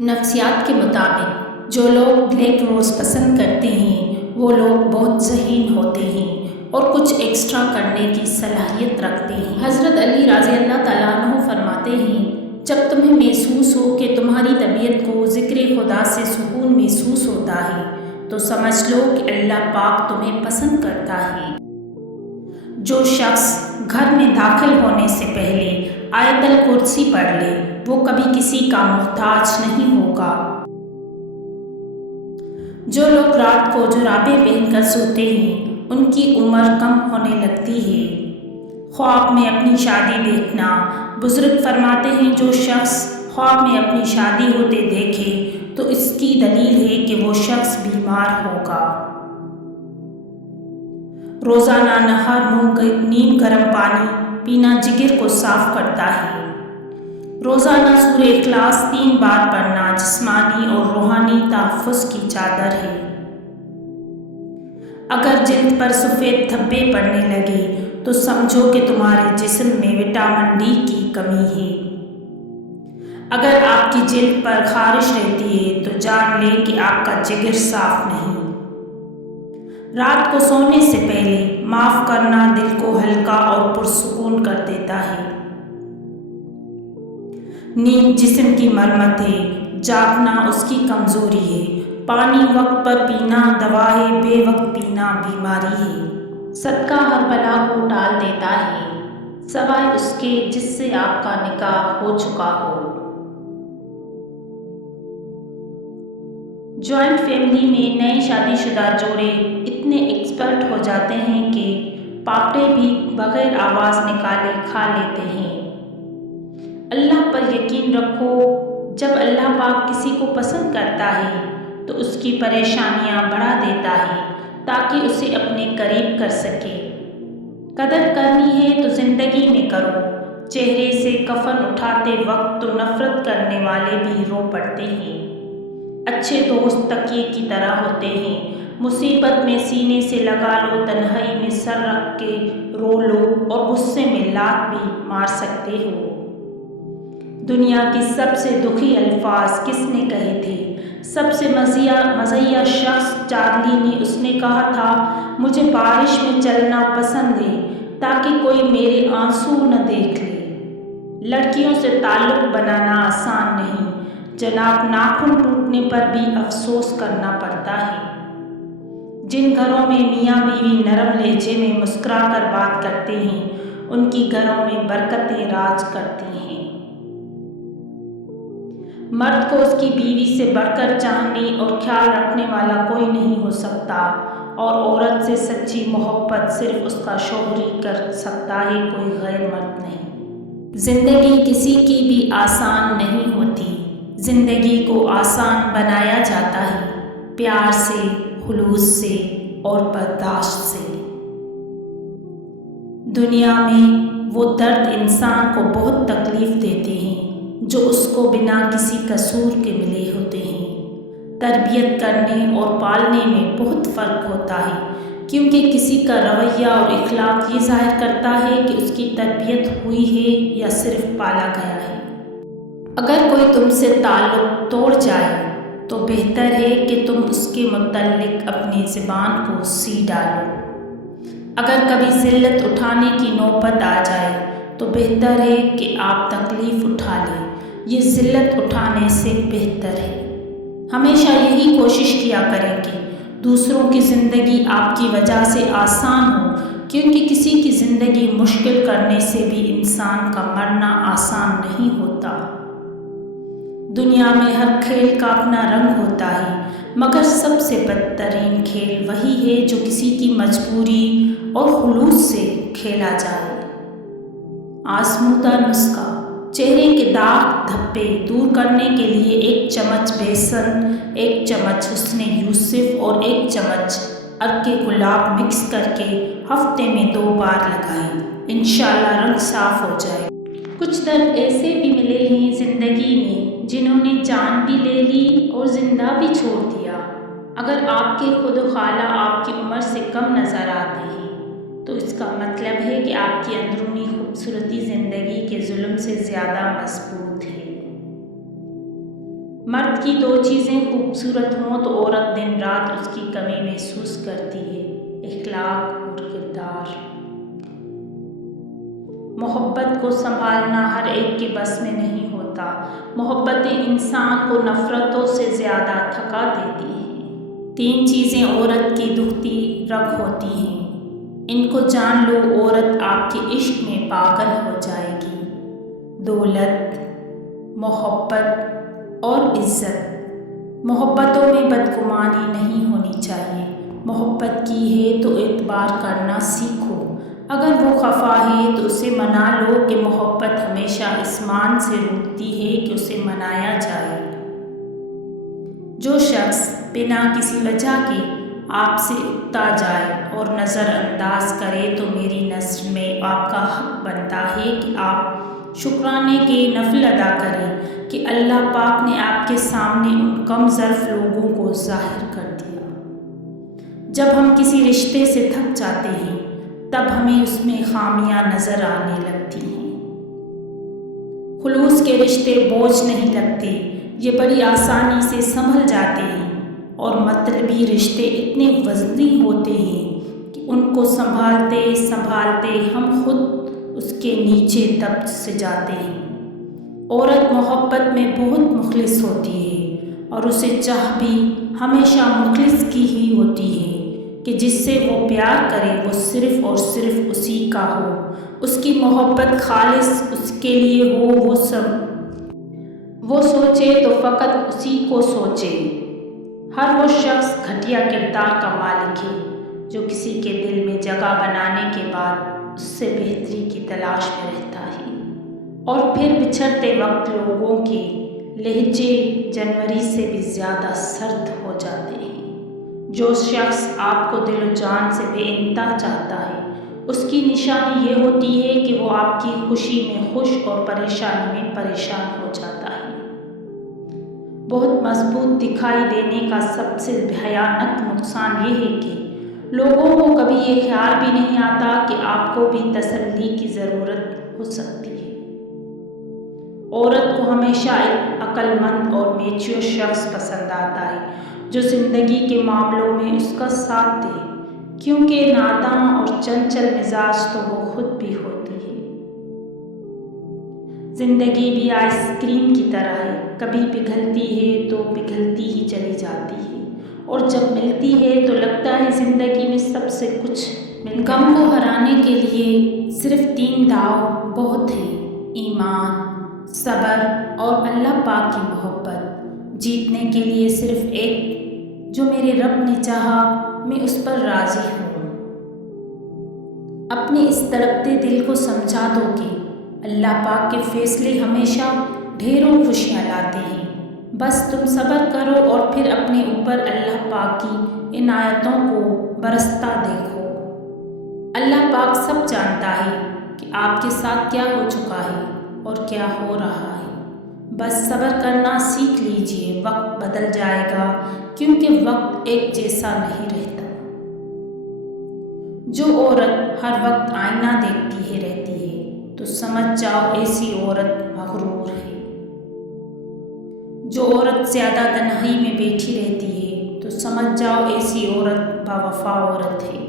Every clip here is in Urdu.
نفسیات کے مطابق جو لوگ بلیک روز پسند کرتے ہیں وہ لوگ بہت ذہین ہوتے ہیں اور کچھ ایکسٹرا کرنے کی صلاحیت رکھتے ہیں۔ حضرت علی رضی اللہ تعالیٰ عنہ فرماتے ہیں، جب تمہیں محسوس ہو کہ تمہاری طبیعت کو ذکر خدا سے سکون محسوس ہوتا ہے تو سمجھ لو کہ اللہ پاک تمہیں پسند کرتا ہے۔ جو شخص گھر میں داخل ہونے سے پہلے آیت الکرسی پڑھ لے وہ کبھی کسی کا محتاج نہیں ہوگا۔ جو لوگ رات کو جرابیں پہن کر سوتے ہیں ان کی عمر کم ہونے لگتی ہے۔ خواب میں اپنی شادی دیکھنا، بزرگ فرماتے ہیں جو شخص خواب میں اپنی شادی ہوتے دیکھے تو اس کی دلیل ہے کہ وہ شخص بیمار ہوگا۔ روزانہ نہار نیم گرم پانی پینا جگر کو صاف کرتا ہے۔ روزانہ سورہ اخلاص 3 بار پڑھنا جسمانی اور روحانی تحفظ کی چادر ہے۔ اگر جلد پر سفید دھبے پڑنے لگے تو سمجھو کہ تمہارے جسم میں وٹامن ڈی کی کمی ہے۔ اگر آپ کی جلد پر خارش رہتی ہے تو جان لیں کہ آپ کا جگر صاف نہیں۔ رات کو سونے سے پہلے معاف کرنا دل کو ہلکا اور پرسکون کر دیتا ہے۔ نیند جسم کی مرمت ہے، جاگنا اس کی کمزوری ہے۔ پانی وقت پر پینا دوا ہے، بے وقت پینا بیماری ہے۔ صدقہ ہر بلا کو ٹال دیتا ہے سوائے اس کے جس سے آپ کا نکاح ہو چکا ہو۔ جوائنٹ فیملی میں نئے شادی شدہ جوڑے اتنے ایکسپرٹ ہو جاتے ہیں کہ پاپڑے بھی بغیر آواز نکالے کھا لیتے ہیں۔ اللہ پر یقین رکھو، جب اللہ پاک کسی کو پسند کرتا ہے تو اس کی پریشانیاں بڑھا دیتا ہے تاکہ اسے اپنے قریب کر سکے۔ قدر کرنی ہے تو زندگی میں کرو۔ چہرے سے کفن اٹھاتے وقت تو نفرت کرنے والے بھی رو پڑتے ہیں۔ اچھے دوست تکیے کی طرح ہوتے ہیں، مصیبت میں سینے سے لگا لو، تنہائی میں سر رکھ کے رو لو اور غصے میں لات بھی مار سکتے ہو۔ دنیا کی سب سے دکھی الفاظ کس نے کہے تھے؟ سب سے مزیہ شخص چارلی نے۔ اس نے کہا تھا، مجھے بارش میں چلنا پسند ہے تاکہ کوئی میرے آنسو نہ دیکھ لے۔ لڑکیوں سے تعلق بنانا آسان نہیں جناب، ناخن ٹوٹنے پر بھی افسوس کرنا پڑتا ہے۔ جن گھروں میں میاں بیوی نرم لہجے میں مسکرا کر بات کرتے ہیں ان کی گھروں میں برکتیں راج کرتی ہیں۔ مرد کو اس کی بیوی سے بڑھ کر چاہنے اور خیال رکھنے والا کوئی نہیں ہو سکتا، اور عورت سے سچی محبت صرف اس کا شوہر ہی کر سکتا ہے، کوئی غیر مرد نہیں۔ زندگی کسی کی بھی آسان نہیں ہوتی، زندگی کو آسان بنایا جاتا ہے پیار سے، خلوص سے اور برداشت سے۔ دنیا میں وہ درد انسان کو بہت تکلیف دیتے ہیں جو اس کو بنا کسی قصور کے ملے ہوتے ہیں۔ تربیت کرنے اور پالنے میں بہت فرق ہوتا ہے، کیونکہ کسی کا رویہ اور اخلاق یہ ظاہر کرتا ہے کہ اس کی تربیت ہوئی ہے یا صرف پالا گیا ہے۔ اگر کوئی تم سے تعلق توڑ جائے تو بہتر ہے کہ تم اس کے متعلق اپنی زبان کو سی ڈالو۔ اگر کبھی ذلت اٹھانے کی نوبت آ جائے تو بہتر ہے کہ آپ تکلیف اٹھا لیں، یہ ذلت اٹھانے سے بہتر ہے۔ ہمیشہ یہی کوشش کیا کریں کہ دوسروں کی زندگی آپ کی وجہ سے آسان ہو، کیونکہ کسی کی زندگی مشکل کرنے سے بھی انسان کا مرنا آسان نہیں ہوتا۔ دنیا میں ہر کھیل کا اپنا رنگ ہوتا ہے، مگر سب سے بدترین کھیل وہی ہے جو کسی کی مجبوری اور خلوص سے کھیلا جائے۔ آزمودہ نسخہ: چہرے کے داغ دھبے دور کرنے کے لیے 1 چمچ بیسن، 1 چمچ حسن یوسف اور 1 چمچ عرق گلاب مکس کر کے ہفتے میں 2 بار لگائیں، انشاءاللہ رنگ صاف ہو جائے۔ کچھ درد ایسے بھی ملے ہیں زندگی میں جنہوں نے جان بھی لے لی اور زندہ بھی چھوڑ دیا۔ اگر آپ کے خود خالہ آپ کی عمر سے کم نظر آتے ہیں تو اس کا مطلب ہے کہ آپ کی اندرونی خوبصورتی زندگی کے ظلم سے زیادہ مضبوط ہے۔ مرد کی دو چیزیں خوبصورت ہوں تو عورت دن رات اس کی کمی محسوس کرتی ہے، اخلاق اور کردار۔ محبت کو سنبھالنا ہر ایک کے بس میں نہیں ہوتا۔ محبتیں انسان کو نفرتوں سے زیادہ تھکا دیتی ہیں۔ 3 چیزیں عورت کی دکھتی رگ ہوتی ہیں، ان کو جان لو، عورت آپ کے عشق میں پاگل ہو جائے گی۔ دولت، محبت اور عزت۔ محبتوں میں بدگمانی نہیں ہونی چاہیے۔ محبت کی ہے تو اعتبار کرنا سیکھو، اگر وہ خفا ہے تو اسے منا لو کہ محبت ہمیشہ اس مان سے روٹتی ہے کہ اسے منایا جائے۔ جو شخص بنا کسی وجہ کے آپ سے اکتا جائے اور نظر انداز کرے تو میری نظر میں آپ کا حق بنتا ہے کہ آپ شکرانے کے نفل ادا کریں کہ اللہ پاک نے آپ کے سامنے ان کم ظرف لوگوں کو ظاہر کر دیا۔ جب ہم کسی رشتے سے تھک جاتے ہیں تب ہمیں اس میں خامیاں نظر آنے لگتی ہیں۔ خلوص کے رشتے بوجھ نہیں لگتے، یہ بڑی آسانی سے سنبھل جاتے ہیں، اور مطلبی رشتے اتنے وزنی ہوتے ہیں کہ ان کو سنبھالتے سنبھالتے ہم خود اس کے نیچے دب سے جاتے ہیں۔ عورت محبت میں بہت مخلص ہوتی ہے اور اسے چاہ بھی ہمیشہ مخلص کی ہی ہوتی ہے کہ جس سے وہ پیار کرے وہ صرف اور صرف اسی کا ہو، اس کی محبت خالص اس کے لیے ہو، وہ سوچے تو فقط اسی کو سوچے۔ ہر وہ شخص گھٹیا کردار کا مالک ہے جو کسی کے دل میں جگہ بنانے کے بعد اس سے بہتری کی تلاش میں رہتا ہے، اور پھر بچھڑتے وقت لوگوں کے لہجے جنوری سے بھی زیادہ سرد ہو جاتے ہیں۔ جو شخص آپ کو دل و جان سے بے انتہا چاہتا ہے اس کی نشانی یہ ہوتی ہے کہ وہ آپ کی خوشی میں خوش اور پریشانی میں پریشان ہو جاتا ہے۔ بہت مضبوط دکھائی دینے کا سب سے بھیانک نقصان یہ ہے کہ لوگوں کو کبھی یہ خیال بھی نہیں آتا کہ آپ کو بھی تسلی کی ضرورت ہو سکتی ہے۔ عورت کو ہمیشہ ایک عقل مند اور میچور شخص پسند آتا ہے جو زندگی کے معاملوں میں اس کا ساتھ دے، کیونکہ ناداں اور چنچل مزاج تو وہ خود بھی ہوتی ہے۔ زندگی بھی آئس کریم کی طرح ہے، کبھی پگھلتی ہے تو پگھلتی ہی چلی جاتی ہے، اور جب ملتی ہے تو لگتا ہے زندگی میں سب سے کچھ غم کو ہرانے کے لیے صرف 3 داؤ بہت ہیں: ایمان، صبر اور اللہ پاک کی محبت۔ جیتنے کے لیے صرف ایک: جو میرے رب نے چاہا میں اس پر راضی ہوں۔ اپنے اس تڑپتے دل کو سمجھا دو کہ اللہ پاک کے فیصلے ہمیشہ ڈھیروں خوشیاں لاتے ہیں، بس تم صبر کرو اور پھر اپنے اوپر اللہ پاک کی عنایتوں کو برستا دیکھو۔ اللہ پاک سب جانتا ہے کہ آپ کے ساتھ کیا ہو چکا ہے اور کیا ہو رہا ہے، بس صبر کرنا سیکھ لیجئے، وقت بدل جائے گا کیونکہ وقت ایک جیسا نہیں رہتا۔ جو عورت ہر وقت آئینہ دیکھتی ہی رہتی ہے تو سمجھ جاؤ ایسی عورت مغرور ہے۔ جو عورت زیادہ تنہائی میں بیٹھی رہتی ہے تو سمجھ جاؤ ایسی عورت باوفا عورت ہے۔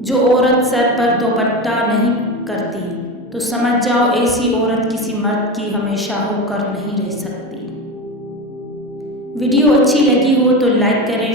جو عورت سر پر دوپٹہ نہیں کرتی تو سمجھ جاؤ ایسی عورت کسی مرد کی ہمیشہ ہو کر نہیں رہ سکتی۔ ویڈیو اچھی لگی ہو تو لائک کریں،